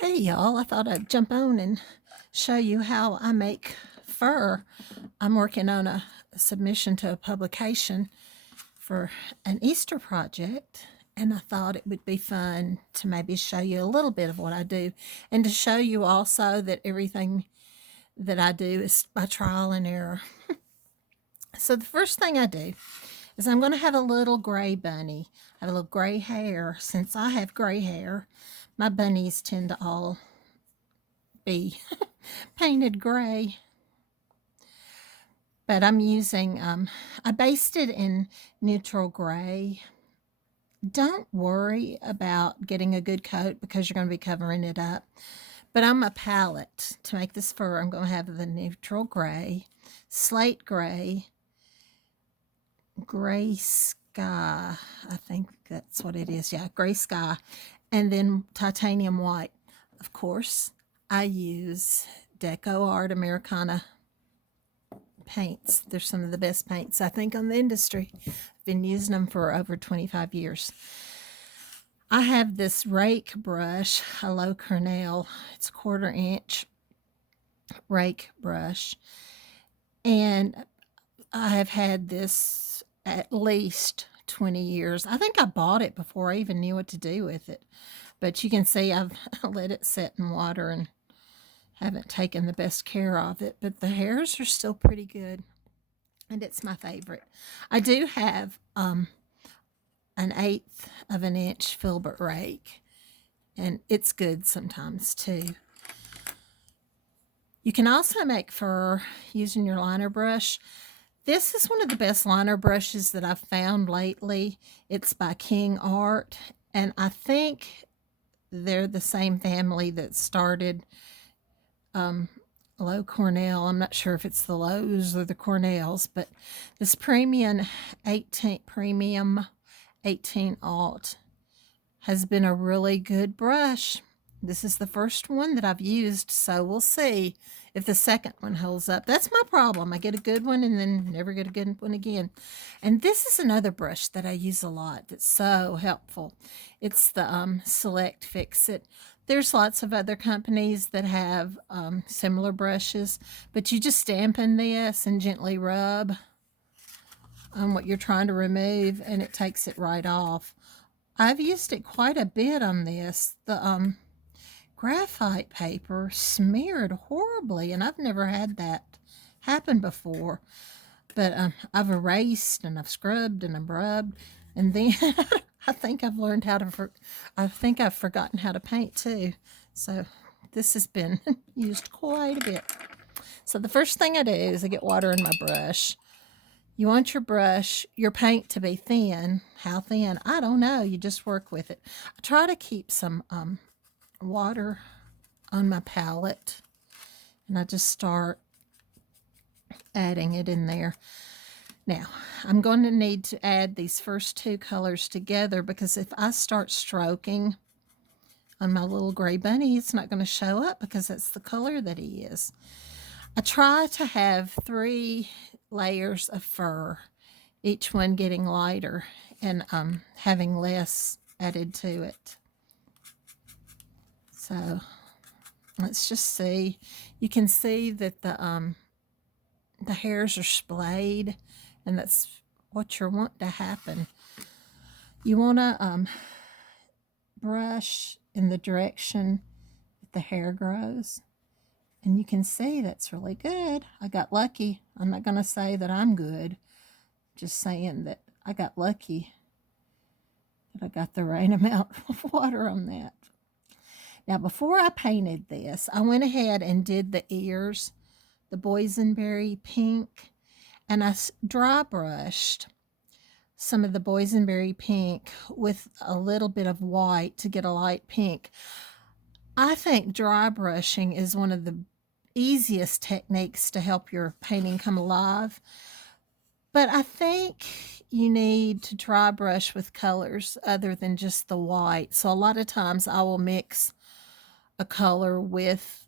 Hey y'all, I thought I'd jump on and show you how I make fur. I'm working on a submission to a publication for an Easter project, and I thought it would be fun to maybe show you a little bit of what I do and to show you also that everything that I do is by trial and error. So, the first thing I do is I'm going to have a little gray bunny. I have a little gray hair. Since I have gray hair, my bunnies tend to all be painted gray. But I'm using, I basted in neutral gray. Don't worry about getting a good coat because you're going to be covering it up. But on my palette to make this fur, I'm going to have the neutral gray, slate gray, gray sky. I think that's what it is. Yeah, gray sky. And then titanium white. Of course, I use Deco Art Americana paints. They're some of the best paints, I think, on the industry. I've been using them for over 25 years. I have this rake brush, a low Cornell. It's a 1/4 inch rake brush. And I have had this at least 20 years. I think I bought it before I even knew what to do with it. But you can see I've let it set in water and haven't taken the best care of it. But the hairs are still pretty good. And it's my favorite. I do have an 1/8 of an inch filbert rake, and it's good sometimes too. You can also make fur using your liner brush. This is one of the best liner brushes that I've found lately. It's by King Art, and I think they're the same family that started Low Cornell. I'm not sure if it's the Lows or the Cornells, but this premium 18 alt has been a really good brush. This is the first one that I've used, so we'll see if the second one holds up. That's my problem. I get a good one and then never get a good one again. And this is another brush that I use a lot that's so helpful. It's the Select Fix It. There's lots of other companies that have similar brushes, but you just dampen this and gently rub on what you're trying to remove, and it takes it right off. I've used it quite a bit on this. The graphite paper smeared horribly, and I've never had that happen before. But I've erased and I've scrubbed and I've rubbed, and then I think I've learned how to. I think I've forgotten how to paint too. So this has been used quite a bit. So the first thing I do is I get water in my brush. You want your paint to be thin. How thin? I don't know. You just work with it. I try to keep some water on my palette, and I just start adding it in there. Now, I'm going to need to add these first two colors together because if I start stroking on my little gray bunny, it's not going to show up because that's the color that he is. I try to have 3 layers of fur, each one getting lighter and having less added to it. So let's just see. You can see that the hairs are splayed, and that's what you want to happen. You want to brush in the direction that the hair grows. And you can see that's really good. I got lucky. I'm not going to say that I'm good. Just saying that I got lucky that I got the right amount of water on that. Now, before I painted this, I went ahead and did the ears, the boysenberry pink, and I dry brushed some of the boysenberry pink with a little bit of white to get a light pink. I think dry brushing is one of the easiest techniques to help your painting come alive. But I think you need to dry brush with colors other than just the white. So a lot of times I will mix a color with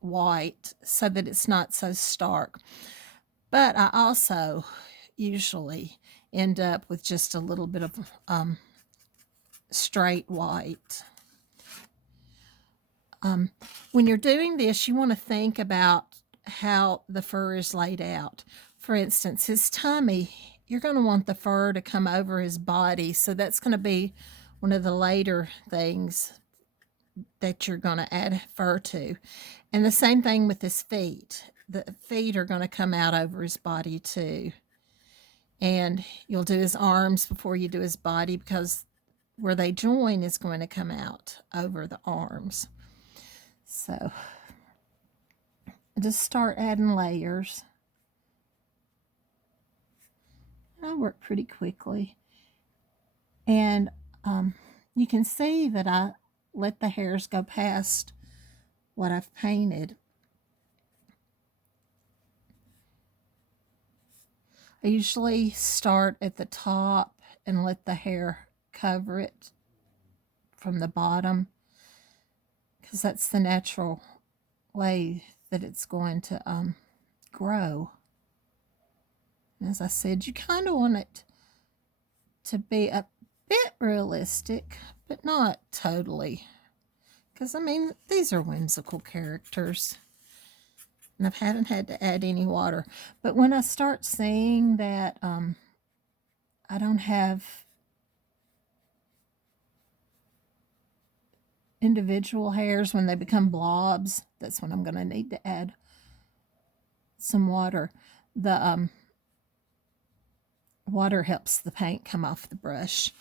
white so that it's not so stark. But I also usually end up with just a little bit of straight white. When you're doing this, you want to think about how the fur is laid out. For instance, his tummy, you're going to want the fur to come over his body. So that's going to be one of the later things that you're going to add fur to. And the same thing with his feet. The feet are going to come out over his body too. And you'll do his arms before you do his body, because where they join is going to come out over the arms. So just start adding layers. I work pretty quickly. And you can see that I let the hairs go past what I've painted. I usually start at the top and let the hair cover it from the bottom, because that's the natural way that it's going to grow. And as I said, you kind of want it to be a bit realistic, but not totally. Because, I mean, these are whimsical characters. And I haven't had to add any water. But when I start seeing that I don't have individual hairs, when they become blobs, that's when I'm going to need to add some water. The water helps the paint come off the brush.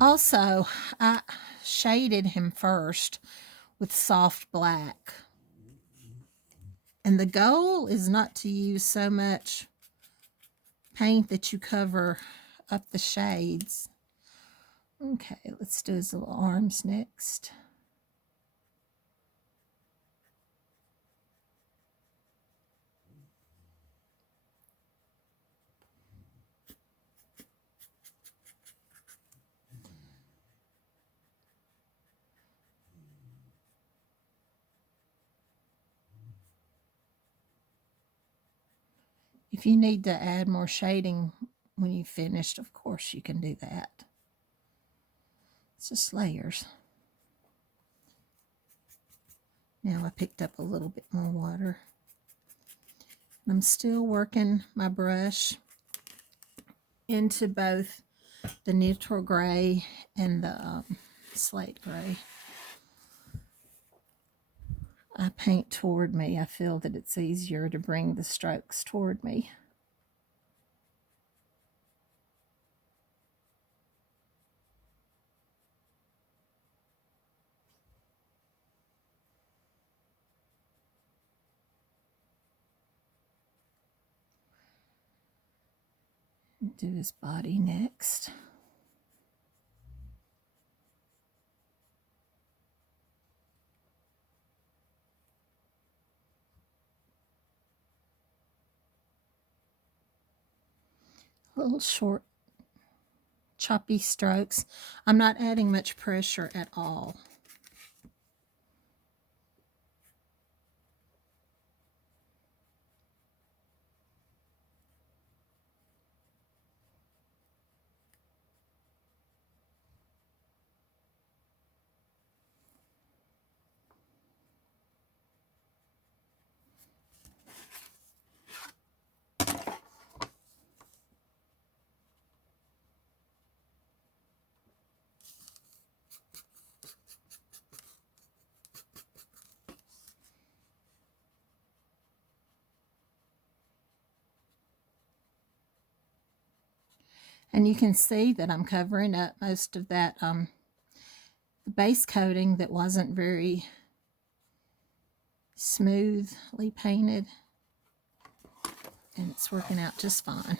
Also, I shaded him first with soft black. And the goal is not to use so much paint that you cover up the shades. Okay, let's do his little arms next. If you need to add more shading when you've finished, of course you can do that. It's just layers. Now I picked up a little bit more water. I'm still working my brush into both the neutral gray and the slate gray. I paint toward me. I feel that it's easier to bring the strokes toward me. Do his body next. Little short, choppy strokes. I'm not adding much pressure at all. And you can see that I'm covering up most of that base coating that wasn't very smoothly painted. And it's working out just fine.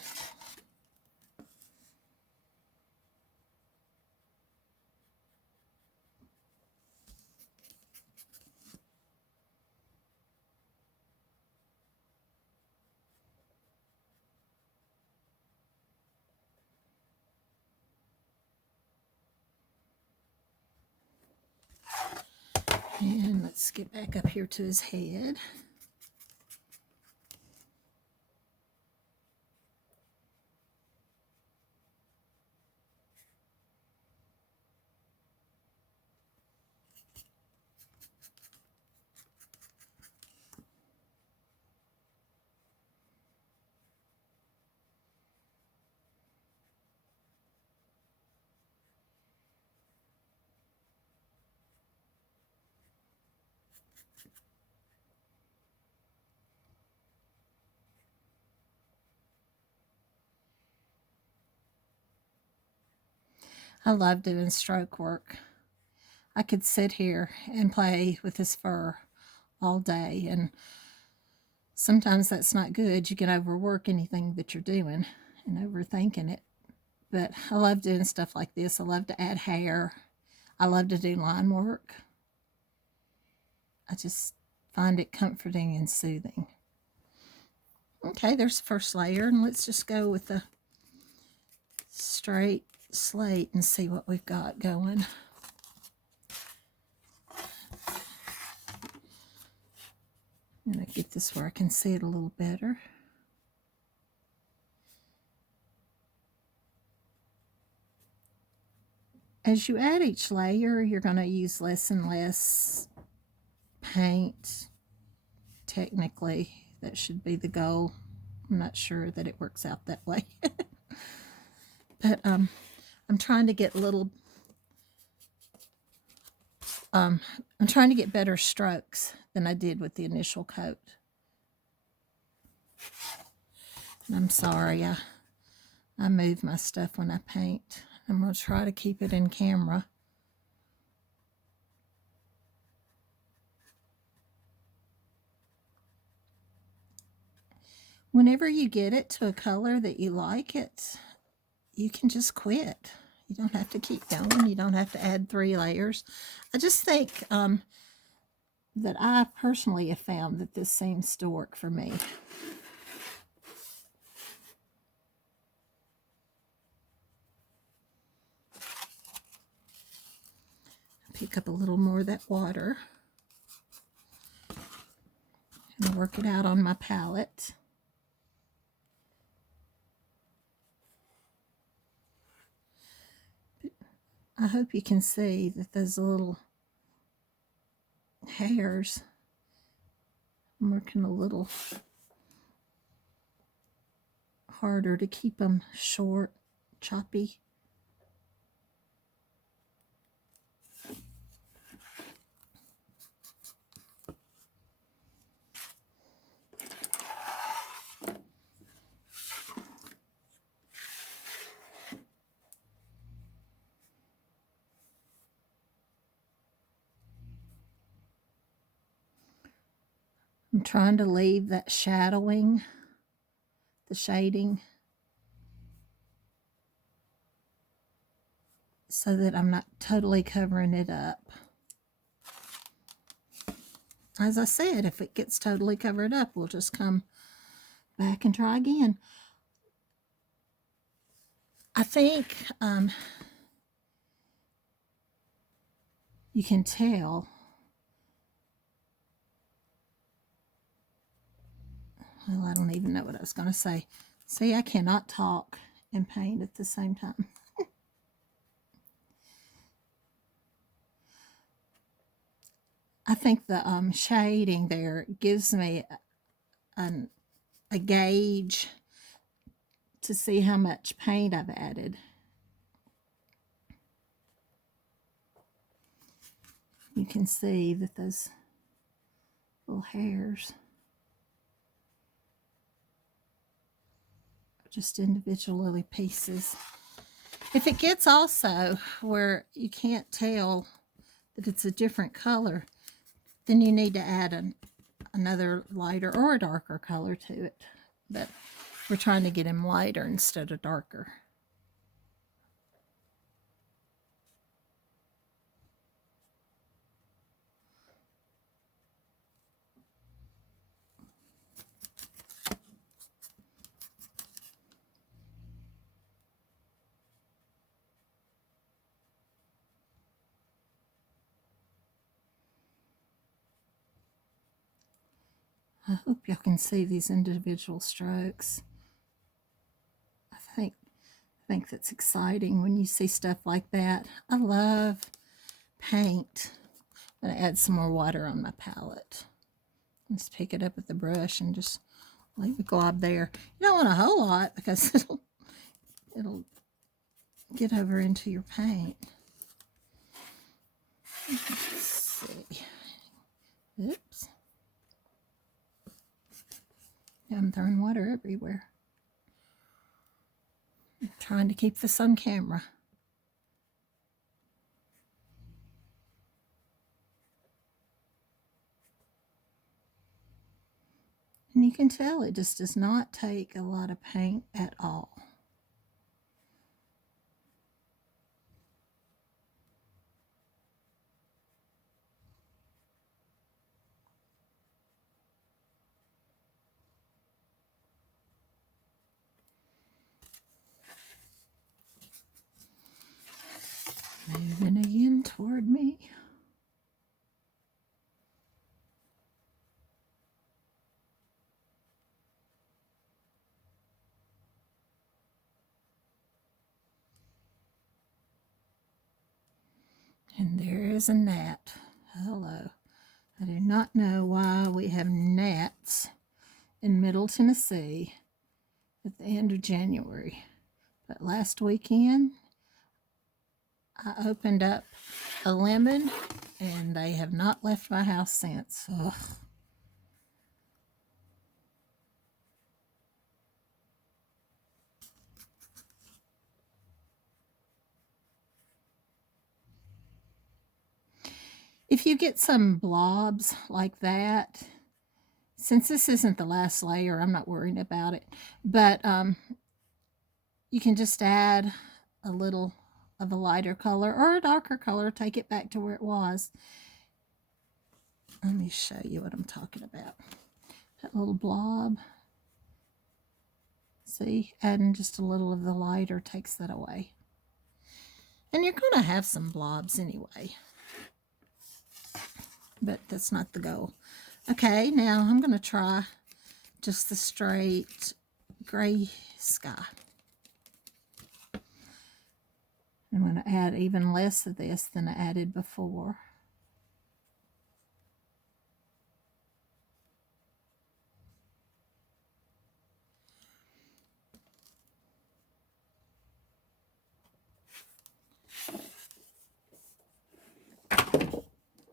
And let's get back up here to his head. I love doing stroke work. I could sit here and play with this fur all day, and sometimes that's not good. You can overwork anything that you're doing and overthinking it. But I love doing stuff like this. I love to add hair. I love to do line work. I just find it comforting and soothing. Okay, there's the first layer, and let's just go with the straight slate and see what we've got going. I'm going to get this where I can see it a little better. As you add each layer, you're going to use less and less paint. Technically, that should be the goal. I'm not sure that it works out that way. But I'm trying to get I'm trying to get better strokes than I did with the initial coat. And I'm sorry, I move my stuff when I paint. I'm going to try to keep it in camera. Whenever you get it to a color that you like it, you can just quit. You don't have to keep going. You don't have to add 3 layers. I just think that I personally have found that this seems to work for me. Pick up a little more of that water and work it out on my palette. I hope you can see that those little hairs, I'm working a little harder to keep them short, choppy. I'm trying to leave that shadowing, the shading, so that I'm not totally covering it up. As I said, if it gets totally covered up, we'll just come back and try again. I think you can tell. Well, I don't even know what I was going to say. See, I cannot talk and paint at the same time. I think the shading there gives me a gauge to see how much paint I've added. You can see that those little hairs are just individual little pieces. If it gets also where you can't tell that it's a different color, then you need to add another lighter or a darker color to it. But we're trying to get him lighter instead of darker. I hope y'all can see these individual strokes. I think that's exciting when you see stuff like that. I love paint. I'm going to add some more water on my palette. Just pick it up with the brush and just leave a glob there. You don't want a whole lot because it'll get over into your paint. Let's see. Oops. I'm throwing water everywhere. I'm trying to keep this on camera. And you can tell it just does not take a lot of paint at all. Moving again toward me. And there is a gnat. Hello. I do not know why we have gnats in Middle Tennessee at the end of January. But last weekend, I opened up a lemon and they have not left my house since. Ugh. If you get some blobs like that, since this isn't the last layer, I'm not worried about it. But you can just add a little of a lighter color or a darker color, take it back to where it was. Let me show you what I'm talking about. That little blob. See, adding just a little of the lighter takes that away. And you're going to have some blobs anyway. But that's not the goal. Okay, now I'm going to try just the straight gray sky. I'm going to add even less of this than I added before.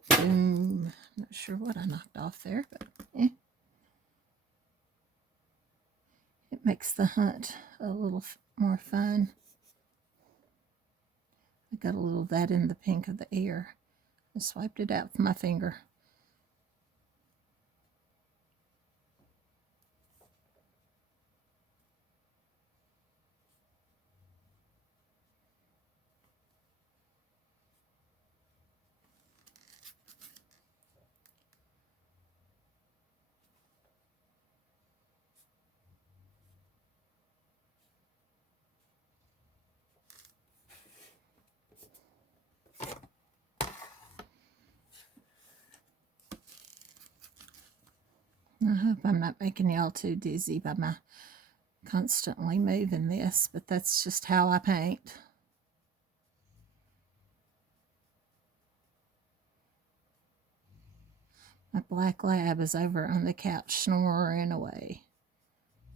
Boom. I'm not sure what I knocked off there, but it makes the hunt a little more fun. I got a little of that in the pink of the ear. I swiped it out with my finger. I hope I'm not making y'all too dizzy by my constantly moving this, but that's just how I paint. My black lab is over on the couch snoring away.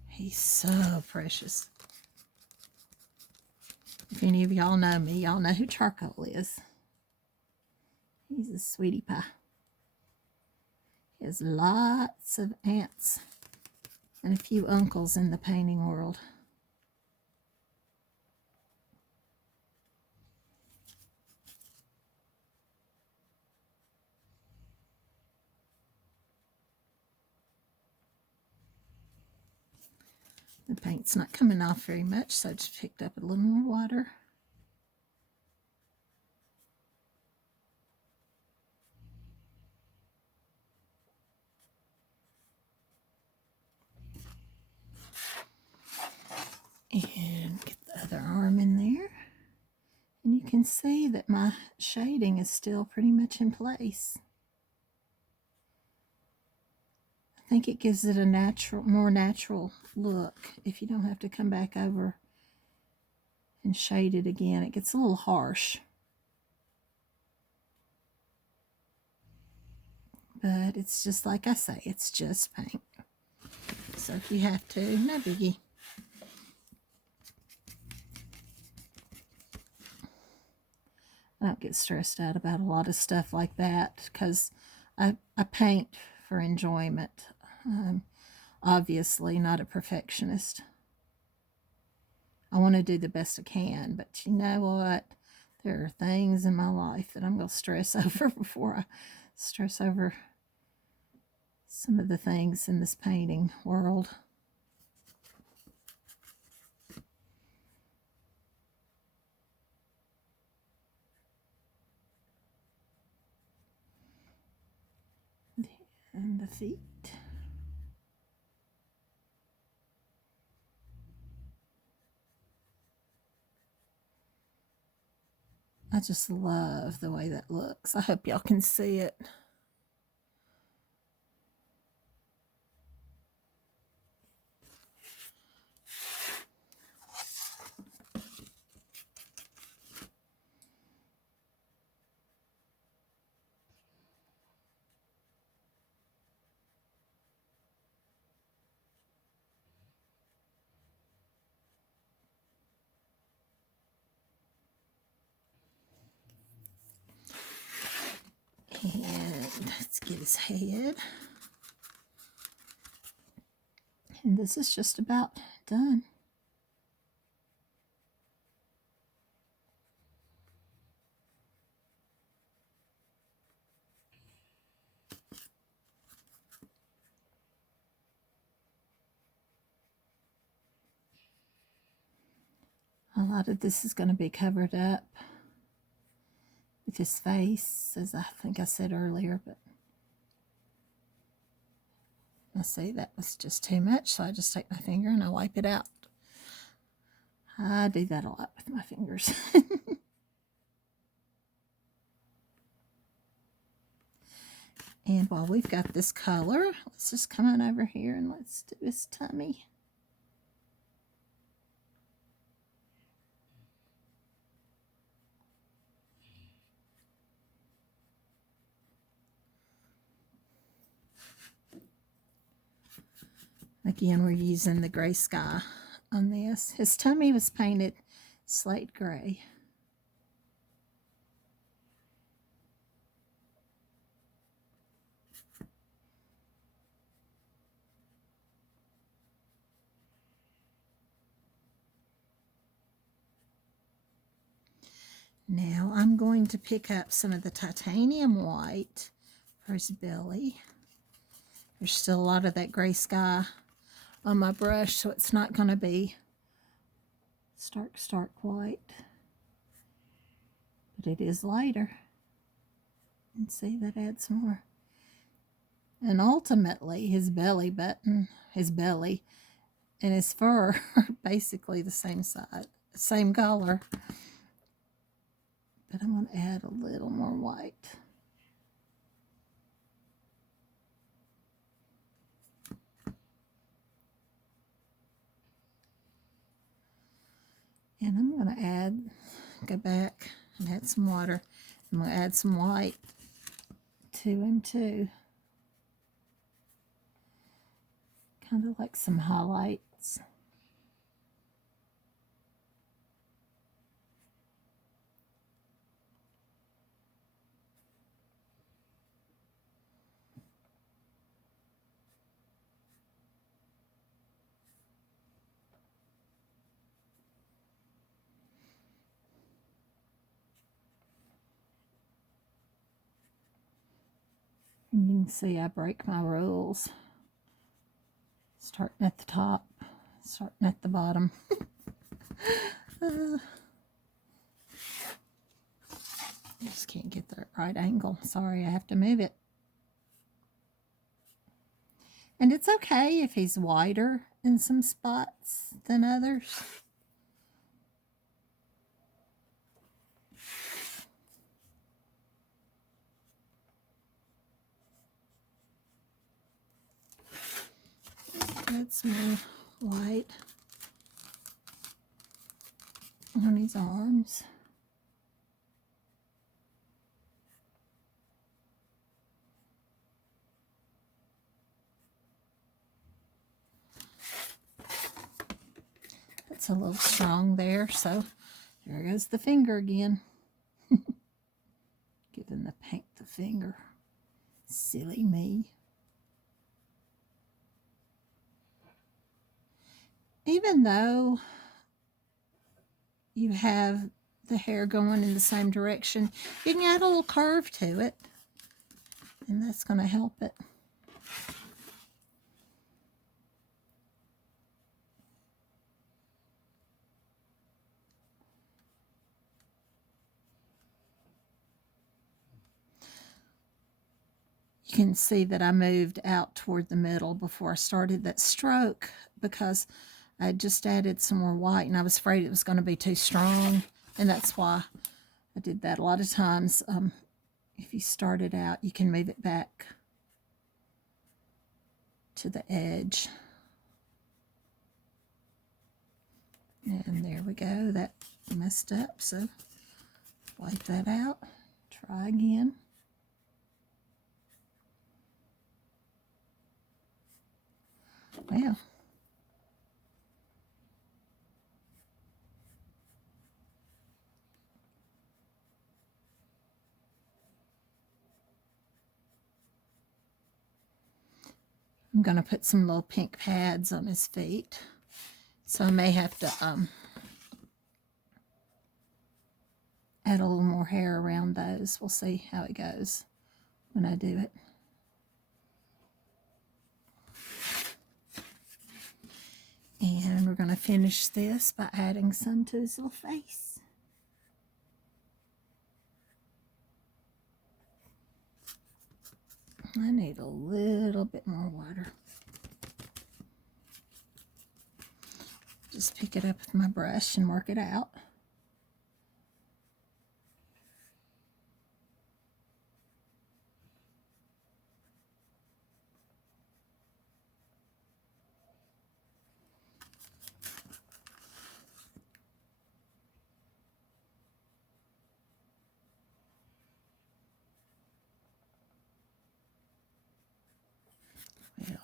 He's so precious. If any of y'all know me, y'all know who Charcoal is. He's a sweetie pie. He has lots of aunts and a few uncles in the painting world. The paint's not coming off very much, so I just picked up a little more water. And get the other arm in there. And you can see that my shading is still pretty much in place. I think it gives it a more natural look if you don't have to come back over and shade it again. It gets a little harsh. But it's just like I say, it's just paint. So if you have to, no biggie. I don't get stressed out about a lot of stuff like that because I paint for enjoyment. I'm obviously not a perfectionist. I want to do the best I can, but you know what? There are things in my life that I'm going to stress over before I stress over some of the things in this painting world. And the feet. I just love the way that looks. I hope y'all can see it. And let's get his head. And this is just about done. A lot of this is going to be covered up with his face, as I think I said earlier, but I see that was just too much, so I just take my finger and I wipe it out. I do that a lot with my fingers. And while we've got this color, let's just come on over here and let's do his tummy. Again, we're using the gray sky on this. His tummy was painted slate gray. Now I'm going to pick up some of the titanium white for his belly. There's still a lot of that gray sky on my brush, so it's not going to be stark white. But it is lighter. And see, that adds more. And ultimately, his belly button, his belly, and his fur are basically the same size, same color. But I'm going to add a little more white. And I'm going to go back and add some water. I'm going to add some white to him too. Kind of like some highlights. And you can see I break my rules. Starting at the top, starting at the bottom. I just can't get the right angle. Sorry, I have to move it. And it's okay if he's whiter in some spots than others. Add some more white on his arms. That's a little strong there, so there goes the finger again. Giving the paint the finger. Silly me. Even though you have the hair going in the same direction, you can add a little curve to it, and that's going to help it. can see that I moved out toward the middle before I started that stroke because I just added some more white and I was afraid it was going to be too strong. And that's why I did that. A lot of times, if you start it out, you can move it back to the edge. And there we go. That messed up, so wipe that out. Try again. Well, I'm going to put some little pink pads on his feet. So I may have to add a little more hair around those. We'll see how it goes when I do it. And we're going to finish this by adding some to his little face. I need a little bit more water. Just pick it up with my brush and work it out.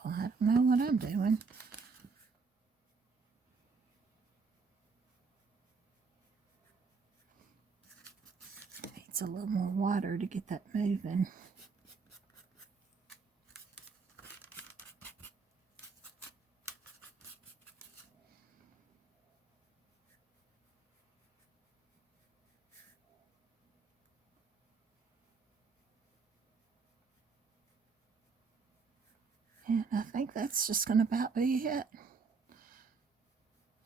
Well, I don't know what I'm doing. Needs a little more water to get that moving. And I think that's just going to about be it.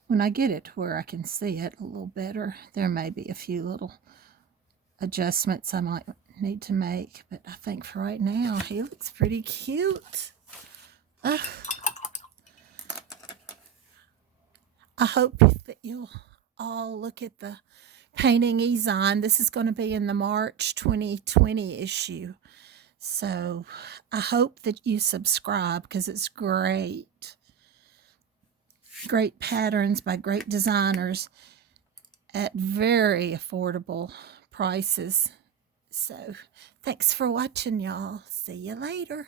When I get it to where I can see it a little better, there may be a few little adjustments I might need to make. But I think for right now, he looks pretty cute. I hope that you'll all look at the painting he's on. This is going to be in the March 2020 issue. So I hope that you subscribe because it's great. Great patterns by great designers at very affordable prices. So thanks for watching, y'all. See you later.